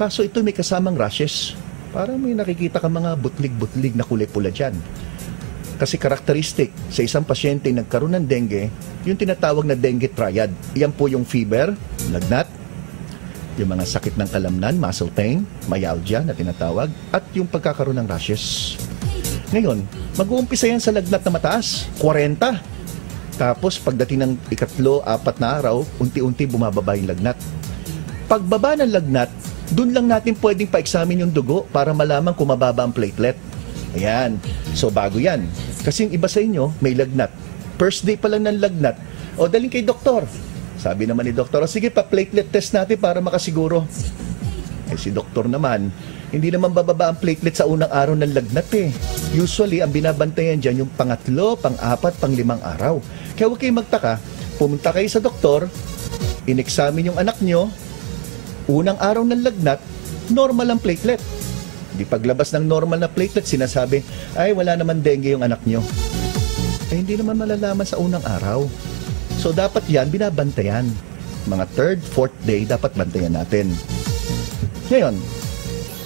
Kaso ito may kasamang rashes. Parang may nakikita ka mga butlig-butlig na kulay pula dyan. Kasi karakteristik sa isang pasyente nagkaroon ng dengue, yung tinatawag na dengue triad. Yan po yung fever, lagnat, yung mga sakit ng kalamnan, muscle pain, myalgia na tinatawag, at yung pagkakaroon ng rashes. Ngayon, mag-uumpisa yan sa lagnat na mataas, 40. Tapos pagdating ng ikatlo, 4 na araw, unti-unti bumababa yung lagnat. Pagbaba ng lagnat, dun lang natin pwedeng pa-examine yung dugo para malaman kung mababa ang platelet. Ayan. So, bago yan. Kasi yung iba sa inyo, may lagnat. First day pa lang ng lagnat, o daling kay doktor. Sabi naman ni doktor, sige pa, platelet test natin para makasiguro. Eh, si doktor naman, hindi naman bababa ang platelet sa unang araw ng lagnat eh. Usually, ang binabantayan dyan yung pangatlo, pang-4, pang-5 araw. Kaya huwag kayong magtaka, pumunta kayo sa doktor, in-examine yung anak nyo, unang araw ng lagnat, normal ang platelet. Di paglabas ng normal na platelet, sinasabi, ay wala naman dengue yung anak nyo. Eh hindi naman malalaman sa unang araw. So dapat yan, binabantayan. Mga 3rd, 4th day, dapat bantayan natin. Ngayon,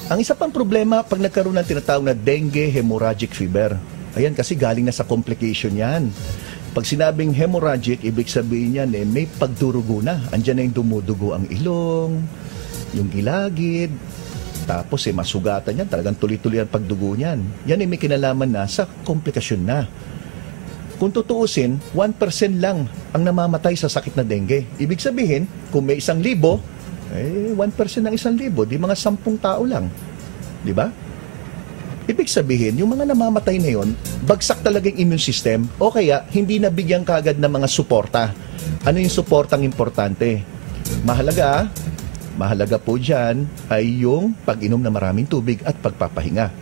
ang isa pang problema pag nagkaroon ng tinatawag na dengue hemorrhagic fever. Ayan, kasi galing na sa complication yan. Pag sinabing hemorrhagic, ibig sabihin yan, may pagdurugo na. Andyan na yung dumudugo ang ilong, yung gilagid, tapos masugatan yan, talagang tuloy-tuloy ang pagdugo niyan. Yan may kinalaman na sa komplikasyon na. Kung tutuusin, 1% lang ang namamatay sa sakit na dengue. Ibig sabihin, kung may 1,000, 1% ng 1,000, di mga 10 tao lang. Di ba? Ibig sabihin, yung mga namamatay na yon, bagsak talaga yung immune system o kaya hindi nabigyan kagad ng mga suporta. Ano yung suportang importante? Mahalaga po dyan ay yung pag-inom ng maraming tubig at pagpapahinga.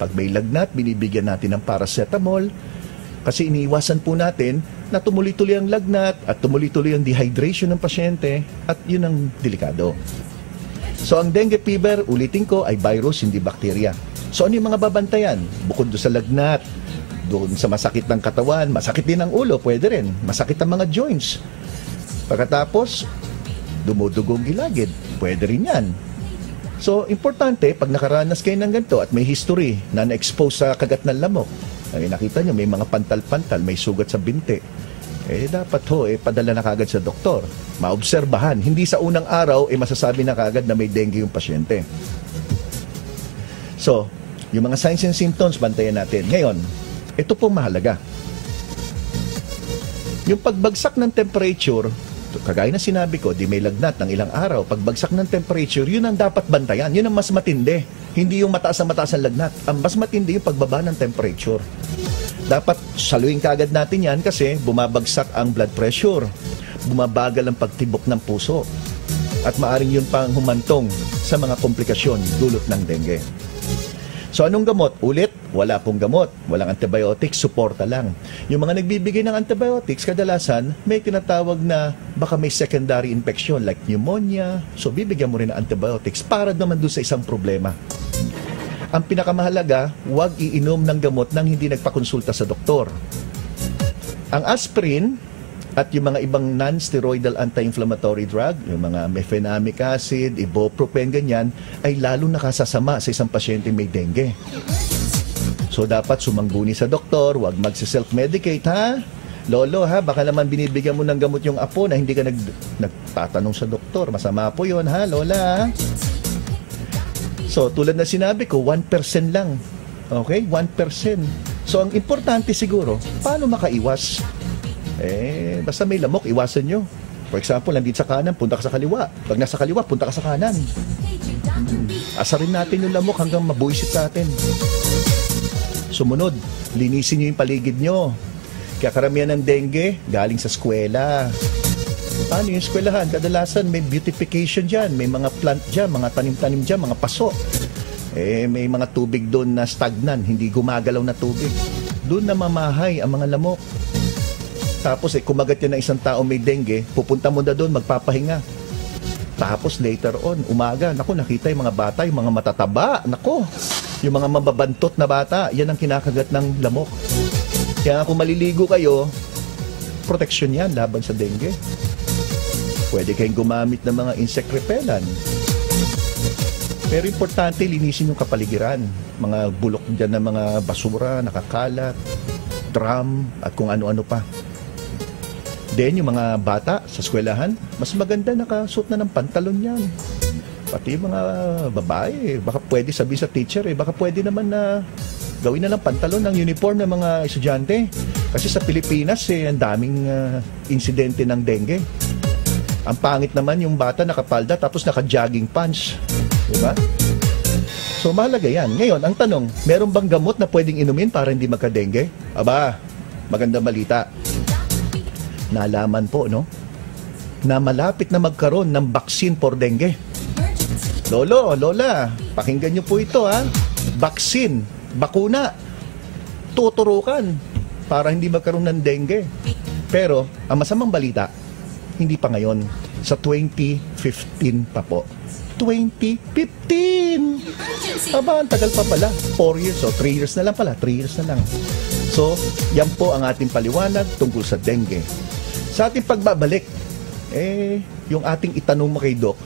Pag may lagnat, binibigyan natin ng paracetamol kasi iniiwasan po natin na tumuloy-tuloy ang lagnat at tumuloy-tuloy ang dehydration ng pasyente at yun ang delikado. So ang dengue fever, ulitin ko, ay virus, hindi bakterya. So ano yung mga babantayan? Bukod doon sa lagnat, doon sa masakit ng katawan, masakit din ang ulo, pwede rin. Masakit ang mga joints. Pagkatapos, dumudugong gilagid, pwede rin yan. So, importante, pag nakaranas kayo ng ganito at may history na na-expose sa kagat ng lamok, ay nakita nyo, may mga pantal-pantal, may sugat sa binti, dapat padala na kagad sa doktor. Maobserbahan. Hindi sa unang araw, masasabi na kagad na may dengue yung pasyente. So, yung mga signs and symptoms, bantayan natin. Ngayon, ito pong mahalaga. Yung pagbagsak ng temperature, kagaya na sinabi ko, di may lagnat ng ilang araw, pagbagsak ng temperature, yun ang dapat bantayan. Yun ang mas matindi. Hindi yung mataas ang lagnat. Ang mas matindi yung pagbaba ng temperature. Dapat saluhin kagad natin yan kasi bumabagsak ang blood pressure. Bumabagal ang pagtibok ng puso. At maaring yun pang humantong sa mga komplikasyon dulot ng dengue. So anong gamot? Ulit, wala pong gamot. Walang antibiotics, suporta lang. Yung mga nagbibigay ng antibiotics, kadalasan may tinatawag na baka may secondary infection like pneumonia. So bibigyan mo rin ng antibiotics para naman doon sa isang problema. Ang pinakamahalaga, huwag iinom ng gamot nang hindi nagpakonsulta sa doktor. Ang aspirin at yung mga ibang non-steroidal anti-inflammatory drug, yung mga mefenamic acid, ibuprofen, ganyan, ay lalo nakasasama sa isang pasyente may dengue. So dapat sumangguni sa doktor, huwag magsi-self-medicate, ha? Lolo, ha? Baka naman binibigyan mo ng gamot yung apo na hindi ka nagtatanong sa doktor. Masama po yun, ha, Lola? So tulad na sinabi ko, 1% lang. Okay? 1%. So ang importante siguro, paano makaiwas? Basta may lamok, iwasan nyo. For example, nandito sa kanan, punta ka sa kaliwa. Pag nasa kaliwa, punta ka sa kanan. Asarin natin yung lamok hanggang mabuisit natin. Sumunod, linisin nyo yung paligid nyo. Kaya karamihan ng dengue, galing sa eskwela. Paano yung eskwelahan? Kadalasan may beautification dyan, may mga plant dyan, mga tanim-tanim dyan, mga paso. May mga tubig doon na stagnan, hindi gumagalaw na tubig. Doon na mamahay ang mga lamok. Tapos kumagat yan ng isang tao may dengue, pupunta mo na doon, magpapahinga. Tapos later on, umaga, naku, nakita yung mga bata, yung mga matataba, naku, yung mga mababantot na bata, yan ang kinakagat ng lamok. Kaya kung maliligo kayo, protection yan laban sa dengue. Pwede kayong gumamit ng mga insect repellent. Pero importante, linisin yung kapaligiran. Mga bulok dyan ng mga basura, nakakalat, drum, at kung ano-ano pa. Then, yung mga bata sa eskwelahan, mas maganda nakasuot na ng pantalon yan. Pati yung mga babae, baka pwede sabi sa teacher, baka pwede naman na gawin na lang pantalon ng uniform ng mga estudyante. Kasi sa Pilipinas, ang daming insidente ng dengue. Ang pangit naman yung bata nakapalda tapos naka-jogging pants. Diba? So, mahalaga yan. Ngayon, ang tanong, meron bang gamot na pwedeng inumin para hindi magka-dengue? Aba, magandang balita. Nalaman po, no? Na malapit na magkaroon ng vaccine for dengue. Lolo, Lola, pakinggan nyo po ito, ha? Vaccine, bakuna, tuturukan para hindi magkaroon ng dengue. Pero, ang masamang balita, hindi pa ngayon. Sa 2015 pa po. 2015! Aba, ang tagal pa pala. 4 years o 3 years na lang pala. 3 years na lang. So, yan po ang ating paliwanag tungkol sa dengue. Sa ating pagbabalik, yung ating itanong mo kay Doc,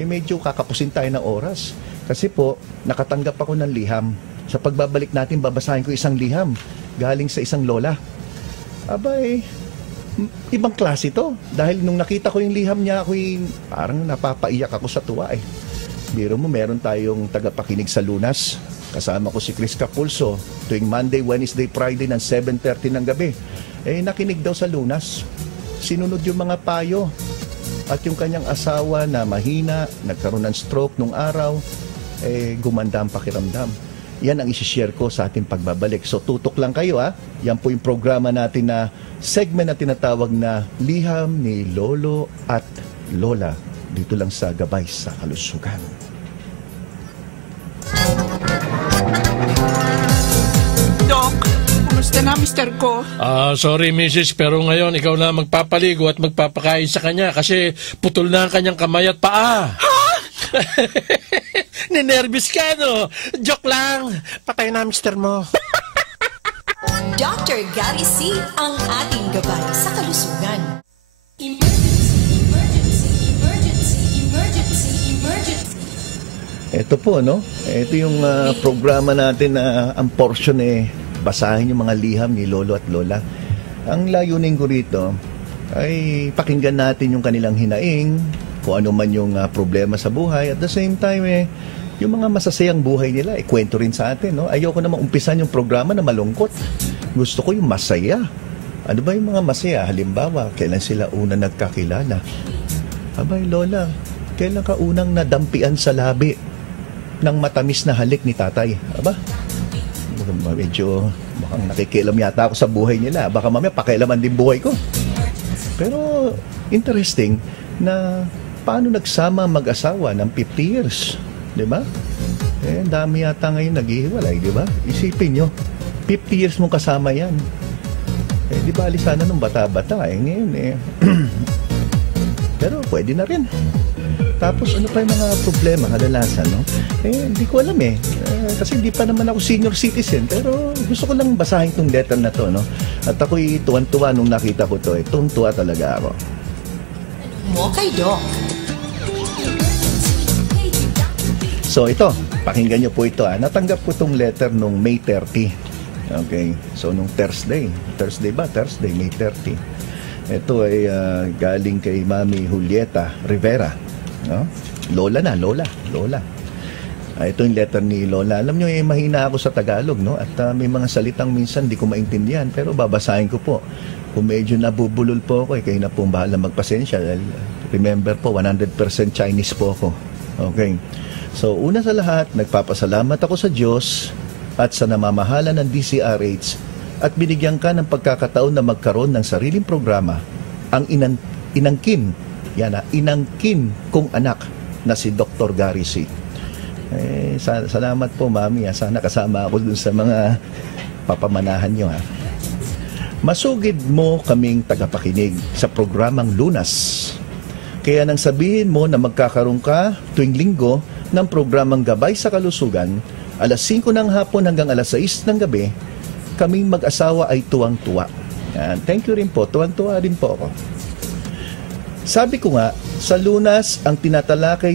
medyo kakapusin tayo ng oras. Kasi po, nakatanggap ako ng liham. Sa pagbabalik natin, babasahin ko isang liham galing sa isang lola. Aba, ibang klase to. Dahil nung nakita ko yung liham niya, parang napapaiyak ako sa tuwa Biro mo, meron tayong tagapakinig sa Lunas. Kasama ko si Chris Capulso tuwing Monday, Wednesday, Friday ng 7:30 ng gabi. Nakinig daw sa Lunas. Sinunod yung mga payo. At yung kanyang asawa na mahina, nagkaroon ng stroke nung araw, gumanda ang pakiramdam. Yan ang isi-share ko sa ating pagbabalik. So tutok lang kayo Yan po yung programa natin na segment na tinatawag na Liham ni Lolo at Lola. Dito lang sa Gabay sa Kalusugan. Doc, kumusta na mister ko? Sorry Mrs. pero ngayon ikaw na magpapaligo at magpapakain sa kanya kasi putol na ang kanyang kamay at paa. Ha? Ninervous ka, no? Joke lang. Patay na, mister mo. Dr. Gary C. ang ating gabay sa kalusugan. Emergency. Ito po, no? Ito yung programa natin na ang portion basahin yung mga liham ni Lolo at Lola. Ang layunin ko rito ay pakinggan natin yung kanilang hinaing, kung ano man yung problema sa buhay. At the same time, yung mga masasayang buhay nila, kwento rin sa atin. No? Ayoko namang umpisan yung programa na malungkot. Gusto ko yung masaya. Ano ba yung mga masaya? Halimbawa, kailan sila una nagkakilala? Abay, Lola, kailan ka unang nadampian sa labi ng matamis na halik ni tatay? Aba, medyo mukhang nakikialam yata ako sa buhay nila. Baka mamaya pakialaman din buhay ko. Pero interesting na paano nagsama mag-asawa ng 50 years? Di ba? Dami yata ngayon naghihiwalay, di ba? Isipin nyo, 50 years mong kasama yan. Di ba, sana nung bata-bata, ngayon pero pwede na rin. Tapos ano pa yung mga problema kadalasan, no? Hindi ko alam kasi hindi pa naman ako senior citizen, pero gusto ko lang basahin tong letter na to, no? At ako'y tuwan-tuwa nung nakita ko to, tuwan-tuwa talaga ako. Mo kay Doc. So ito, pakinggan nyo po ito. Natanggap ko tong letter nung May 30. Okay, so nung Thursday, May 30. Ito ay galing kay Mami Julieta Rivera. No? Lola. Ito yung letter ni Lola. Alam nyo, mahina ako sa Tagalog, no? At may mga salitang minsan di ko maintindihan, pero babasahin ko po. Kung medyo nabubulol po ako, kayo na po bahala magpasensya. Remember po, 100% Chinese po ako. Okay. So, una sa lahat, nagpapasalamat ako sa Diyos at sa namamahala ng DCRH at binigyan ka ng pagkakataon na magkaroon ng sariling programa ang inangkin kong anak na si Dr. Gary C. Salamat po, Mami. Sana kasama ako dun sa mga papamanahan nyo. Masugid mo kaming tagapakinig sa programang Lunas. Kaya nang sabihin mo na magkakaroon ka tuwing linggo ng programang Gabay sa Kalusugan, alas 5 ng hapon hanggang alas 6 ng gabi, kaming mag-asawa ay tuwang-tuwa. Thank you rin po. Tuwang-tuwa rin po ako. Sabi ko nga, sa Lunas ang tinatalakay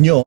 nyo